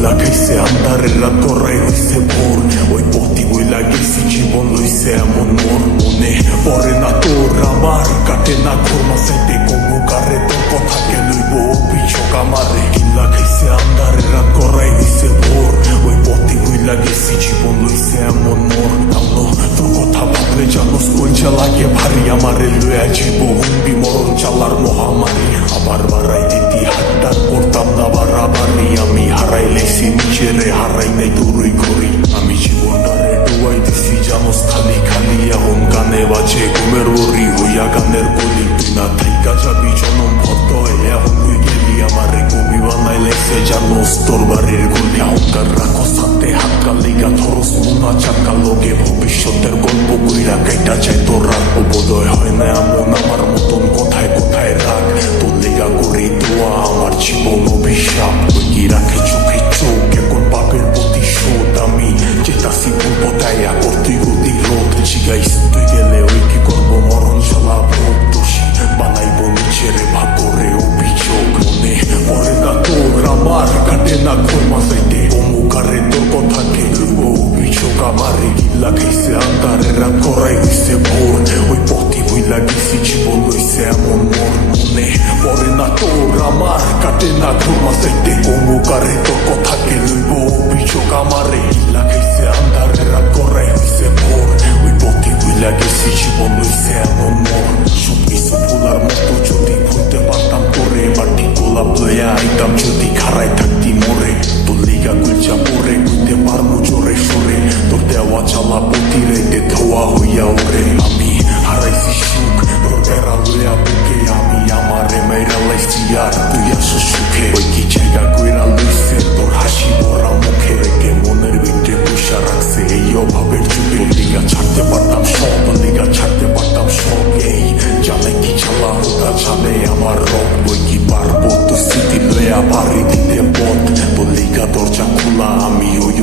কিল্লা খাইছে আন্ধারের রাত করাই হইছে ভোর ওই পথি বইলা গেছি জীবন লইছে এমন মোর মনে পড়ে না তোর আমার কাটে না ঘুমা সাইতে কমু কারে তোর কথা কে লইব অভিযোগ আমারে কিল্লা খাইছে আন্ধারের রাত করাই হইছে ভোর ওই পথি বইলা গেছি জীবন লইছে এমন মোর আমনো তোর কথা ভাবলে জানোস কইছা লাগে ভারী আমারে লইয়া জীব হুম্বি মরণ চালার মহামারী আবার বাড়াই দিতি হাতটা করতাম না বাড়াবাড়ি আমি বাজে ঘুমের ওরি হইয়া কানের বলি তুই না থাইকা কাছা জনম ভদ্র এখন তুই গেলি আমার কবি বানাই লেছে জানোস তোর বাড়ির গলি অহংকার রাখো সাথে চাকা লোকে ভবিষ্যতের গল্প কইরা কেটা চাই তোর রাত উপদয় হয় না এমন আমার হাতে না খোল মাসাইতে ওমু কারে তোর কথা কে ও বিছোকা গিলা খাইছে আন্তারে রাত করাই হইছে ভোর। ওই পথি বুইলা গেছি, জীবন লইছে এমন মন মনে। পরে না তোর আমার কাটে না খোল মাসাইতে ওমু কারে তোর কথা কে লইব ও বিছোকা মারে গিলা খাইছে আন্তারে রাত করাই হইছে ভোর। ওই পথি বুইলা গেছি, জীবন লইছে এমন মন সব কিছু মতো যদি ভুলতে পারতাম করে বাটি গোলাপ লইয়া আইতাম, যদি খারাপ আর তুই আসো সুখে ওই কি জায়গা কইরা লইছে তোর হাসি ভরা মুখে রেখে মনের ভিতরে পুষা রাখছে এই অভাবের যুগে লিগা ছাড়তে পারতাম সব লিগা ছাড়তে পারতাম সব এই জানে কি ছালা হতা জানে আমার রব ওই কি পারব তো স্মৃতি লয়া পারি দিতে পথ লিগা দরজা খোলা আমি ওই